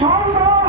সংগ্রাম